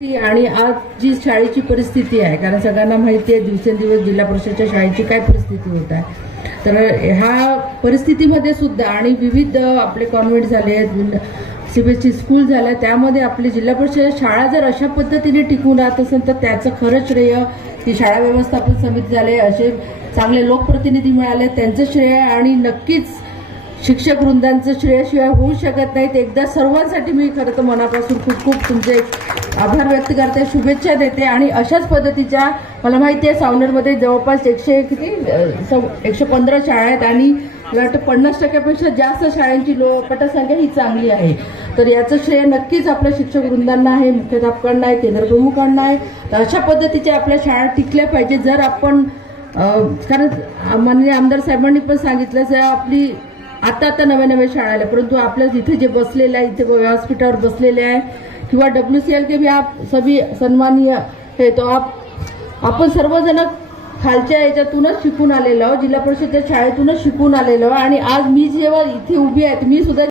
आणि आज जी शाळेची परिस्थिती आहे, कारण सगळ्यांना माहिती आहे दिवसेंदिवस जिल्हा परिषदच्या शाळेची काय परिस्थिती होत आहे. तर ह्या परिस्थितीमध्ये सुद्धा आणि विविध आपले कॉन्व्हेंट झाले आहेत, सीबीएसई स्कूल झालं, त्यामध्ये आपली जिल्हा परिषद शाळा जर अशा पद्धतीने टिकून राहत असेल तर त्याचं खरं श्रेय ही शाळा व्यवस्थापन समिती झाले, असे चांगले लोकप्रतिनिधी मिळाले त्यांचं श्रेय आणि नक्कीच शिक्षक वृंदांचं श्रेयशिवाय होऊ शकत नाहीत. एकदा सर्वांसाठी मी खरं तर मनापासून खूप खूप तुमचे आभार व्यक्त करते, शुभेच्छा देते. आणि अशाच पद्धतीच्या मला माहिती आहे सावनेरमध्ये जवळपास 115 शाळा आहेत आणि मला वाटतं 50% जास्त शाळांची पटसंख्या ही चांगली आहे. तर याचं श्रेय नक्कीच आपल्या शिक्षक वृंदांना आहे, मुख्याध्यापकांना आहे, केंद्रप्रमुखांना आहे. तर अशा पद्धतीच्या आपल्या शाळा टिकल्या पाहिजे. जर आपण कारण माननीय आमदार साहेबांनी पण सांगितलं आपली आता नव्या शाळा आल्या, परंतु आपल्या इथे जे बसलेले आहे, इथे व्यासपीठावर बसलेले आहे किंवा WCL के भी आप सभी सन्माननीय है, तो आपण सर्वजण खालच्या याच्यातूनच शिकून आलेलो, जिल्हा परिषदेच्या शाळेतूनच शिकून आलेलो. आणि आज मी जेव्हा इथे उभी आहे मी सुद्धा